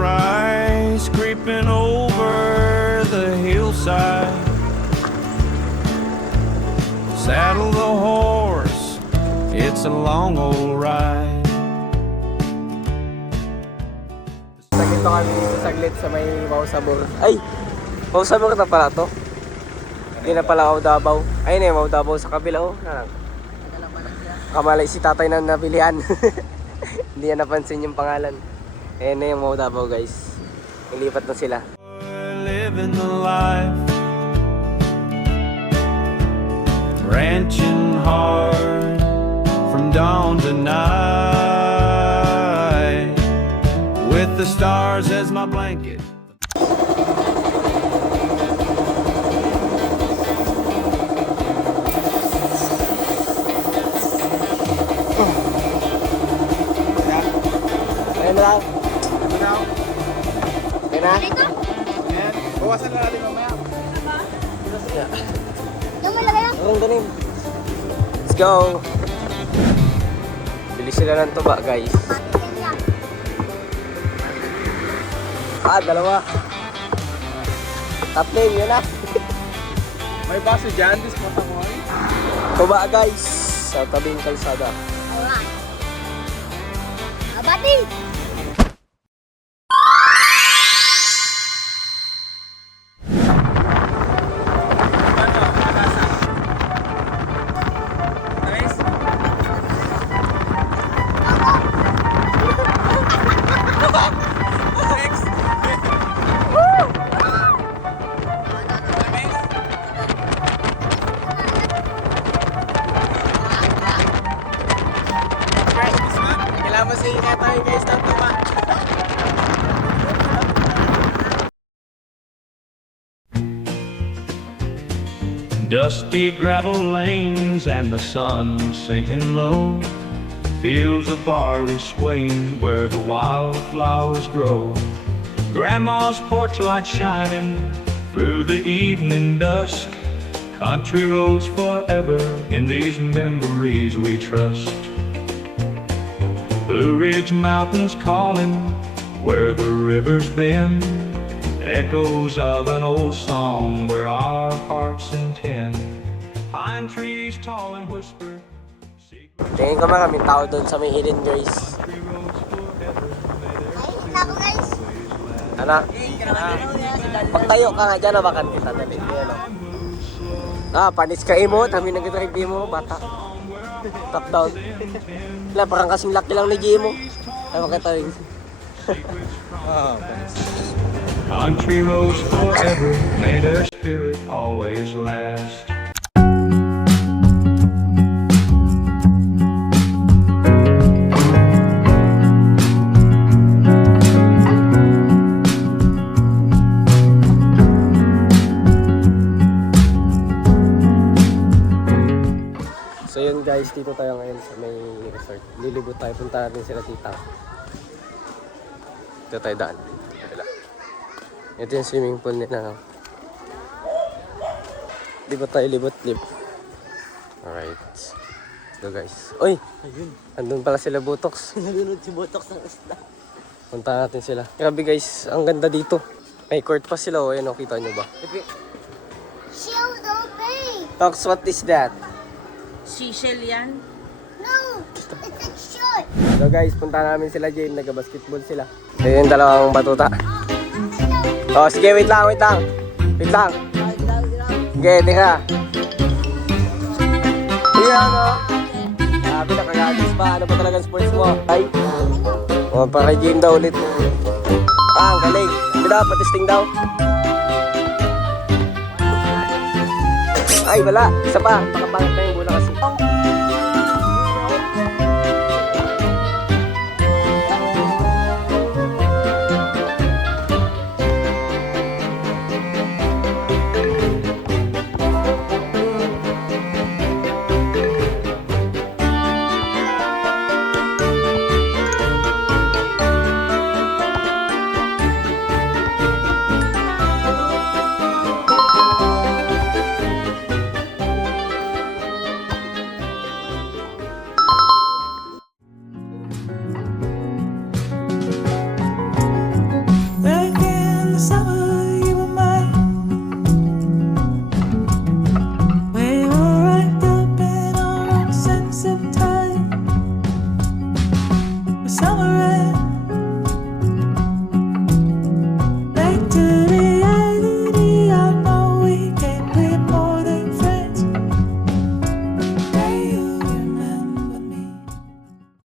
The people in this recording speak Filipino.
sunrise creeping over the hillside. Saddle the horse, it's a long old ride. Nagkito kami saglit sa may Mausabor. Ay! Mausabor na pala to. Hindi na pala Davao. Ayun eh, Davao sa kabila oh. Kamalay si tatay na nabilihan. Hindi niya napansin yung pangalan. Ayun na yung Davao guys. Ilipat na sila. Living the life, ranching hard from dawn to night, with the stars as my blanket. Ayun na lang. Ayun na. Bawasan na natin mamaya. Yung malaki lang. Ang galing. Let's go. Bilis sila ng tuba guys. Dalawa. Top lane, yun na. May baso dyan, dis mo sa mo. Tuba guys. Sa tabing kalsada. Alright. Abati! Kailangan mo sige tayo guys ng tuba. Dusty gravel lanes and the sun sinking low. Fields of barley swaying where the wildflowers grow. Grandma's porch light shining through the evening dusk. Country roads forever in these memories we trust. Blue Ridge Mountains calling where the rivers bend. Echoes of an old song where our hearts intend. Pine trees tall and whisper. Tingin ko maraming tao doon sa may Hidden Grace. Ay, nako guys. Ano? Pag tayo ka nga dyan, nabakan kita. Dali, yan o. Panis ka mo. Kami nag-drive mo, bata. Top down. Wala, parang kasing laki lang ni Jimo. Ay, makatawin. Country roads forever, may their spirit always last. So yun guys, dito tayo ngayon sa may resort. Lilibot tayo, punta natin sila tita. Dito tayo daan. Ito yung swimming pool nila. Libot tayo, libot-lib. Alright. Let's go guys. Uy! Andun pala sila Botox. Nalunod si Botox ng isla. Punta natin sila. Grabe guys, ang ganda dito. May court pa sila. O, ayun o, kita nyo ba? Shield obey. Tox, what is that? Seashell yan. No, it's a shot. So guys, punta namin sila Jane. Nag-basketball sila. Ayun yung dalawang batuta. Oh, sige, wait lang. Wait lang. Sige, teka. Ayan, o. Sabi, nakagalis pa. Ano ba talagang sports mo? Ay. O, para kay Jane daw ulit. Ang galing. Sabi daw, patisting daw. Ay, wala. Isa pa. Pakapangit na yung bola kasi.